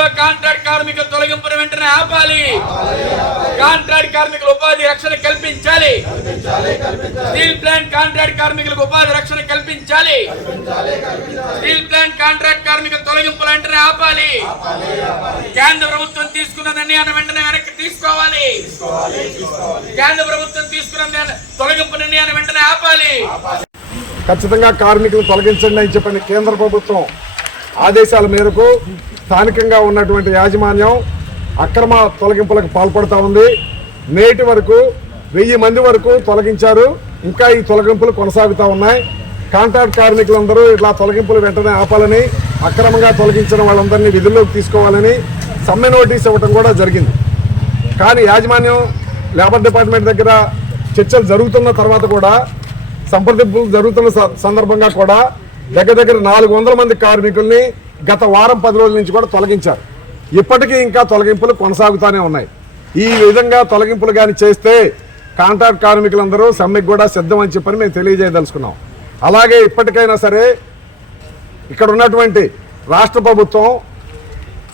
రంగంలో కాంట్రాక్ట్ కార్మికుల తొలగింపును వెంటనే ఆపాలి. కాంట్రాక్ట్ కార్మికుల ఉపాధి రక్షణ కల్పించాలి. స్టీల్ ప్లాంట్ కాంట్రాక్ట్ కార్మికులకు ఉపాధి రక్షణ కల్పించాలి. స్టీల్ ప్లాంట్ కాంట్రాక్ట్ కార్మికుల తొలగింపులు వెంటనే ఆపాలి. కేంద్ర ప్రభుత్వం తీసుకున్న నిర్ణయాన్ని వెంటనే వెనక్కి తీసుకోవాలి. కేంద్ర ప్రభుత్వం తీసుకున్న తొలగింపు నిర్ణయాన్ని వెంటనే ఆపాలి. ఖచ్చితంగా కార్మికులు తొలగించండి అని చెప్పిన కేంద్ర ప్రభుత్వం ఆదేశాల మేరకు స్థానికంగా ఉన్నటువంటి యాజమాన్యం అక్రమ తొలగింపులకు పాల్పడుతూ ఉంది. నేటి వరకు వెయ్యి మంది వరకు తొలగించారు. ఇంకా ఈ తొలగింపులు కొనసాగుతూ ఉన్నాయి. కాంట్రాక్ట్ కార్మికులందరూ ఇట్లా తొలగింపులు వెంటనే ఆపాలని అక్రమంగా తొలగించిన వాళ్ళందరినీ విధుల్లోకి తీసుకోవాలని సమ్మె నోటీస్ ఇవ్వడం కూడా జరిగింది. కానీ యాజమాన్యం లేబర్ డిపార్ట్మెంట్ దగ్గర చర్చలు జరుగుతున్న తర్వాత కూడా సంప్రదింపులు జరుగుతున్న స- సందర్భంగా కూడా దగ్గర దగ్గర నాలుగు వందల మంది కార్మికుల్ని గత వారం పది రోజుల నుంచి కూడా తొలగించారు. ఇప్పటికీ ఇంకా తొలగింపులు కొనసాగుతూనే ఉన్నాయి. ఈ విధంగా తొలగింపులు కానీ చేస్తే కాంట్రాక్ట్ కార్మికులందరూ సమ్మెకు కూడా సిద్ధం అని చెప్పని మేము తెలియజేయదలుచుకున్నాం. అలాగే ఇప్పటికైనా సరే ఇక్కడ ఉన్నటువంటి రాష్ట్ర ప్రభుత్వం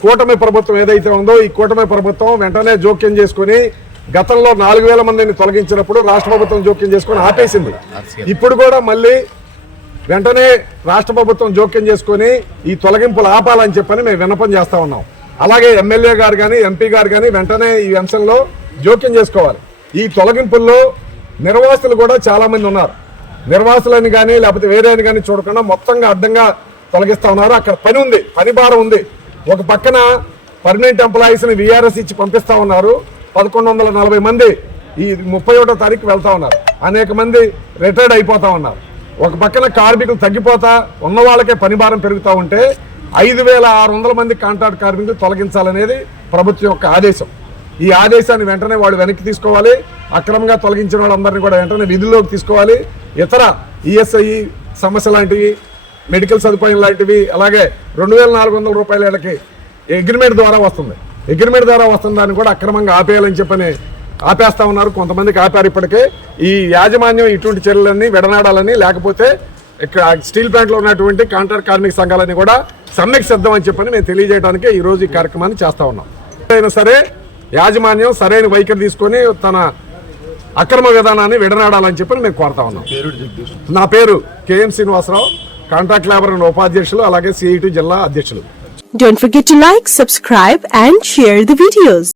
కూటమి ప్రభుత్వం ఏదైతే ఉందో ఈ కూటమి ప్రభుత్వం వెంటనే జోక్యం చేసుకుని గతంలో నాలుగు వేల మందిని తొలగించినప్పుడు రాష్ట్ర ప్రభుత్వం జోక్యం చేసుకుని ఆపేసింది. ఇప్పుడు కూడా మళ్ళీ వెంటనే రాష్ట్ర ప్రభుత్వం జోక్యం చేసుకొని ఈ తొలగింపులు ఆపాలని చెప్పని మేము విన్నపం చేస్తా ఉన్నాం. అలాగే ఎమ్మెల్యే గారు కానీ ఎంపీ గారు కానీ వెంటనే ఈ అంశంలో జోక్యం చేసుకోవాలి. ఈ తొలగింపుల్లో నిర్వాసులు కూడా చాలామంది ఉన్నారు. నిర్వాసులని కానీ లేకపోతే వేరే అని కానీ చూడకుండా మొత్తంగా అడ్డంగా తొలగిస్తా ఉన్నారు. అక్కడ పని ఉంది పని భారం ఉంది. ఒక పక్కన పర్మనెంట్ ఎంప్లాయీస్ని విఆర్ఎస్ ఇచ్చి పంపిస్తా ఉన్నారు. పదకొండు వందల నలభై మంది ఈ ముప్పై ఒకటో తారీఖు వెళ్తా ఉన్నారు. అనేక మంది రిటైర్డ్ అయిపోతూ ఉన్నారు. ఒక పక్కన కార్మికులు తగ్గిపోతా ఉన్న వాళ్ళకే పని భారం పెరుగుతూ ఉంటే ఐదు వేల ఆరు వందల మంది కాంట్రాక్ట్ కార్మికులు తొలగించాలనేది ప్రభుత్వం యొక్క ఆదేశం. ఈ ఆదేశాన్ని వెంటనే వాళ్ళు వెనక్కి తీసుకోవాలి. అక్రమంగా తొలగించిన వాళ్ళందరినీ కూడా వెంటనే విధుల్లోకి తీసుకోవాలి. ఇతర ఈఎస్ఐ సమస్య లాంటివి మెడికల్ సదుపాయం లాంటివి అలాగే రెండు వేల నాలుగు వందల రూపాయలకి అగ్రిమెంట్ ద్వారా వస్తుంది. అగ్రిమెంట్ ద్వారా వస్తున్న దాన్ని కూడా అక్రమంగా ఆపేయాలని చెప్పని ఆపేస్తా ఉన్నారు. కొంతమందికి ఆపారు ఇప్పటికే. ఈ యాజమాన్యం ఇటువంటి చర్యలన్నీ విడనాడాలని లేకపోతే ఇక్కడ స్టీల్ ప్లాంట్లో ఉన్నటువంటి కాంట్రాక్ట్ కార్మిక సంఘాలని కూడా సమ్మెకు సిద్ధం అని చెప్పని మేము తెలియజేయడానికి ఈ రోజు ఈ కార్యక్రమాన్ని చేస్తా ఉన్నాం. అయినా సరే యాజమాన్యం సరైన వైఖరి తీసుకొని తన అక్రమ విధానాన్ని విడనాడాలని చెప్పని మేము కోరుతా ఉన్నాం. నా పేరు KM Srinivasarao. Contract labour and ఉపాధ్యక్షులు అలాగే సిఐటి జిల్లా అధ్యక్షులు. Don't forget to like, subscribe and share the videos.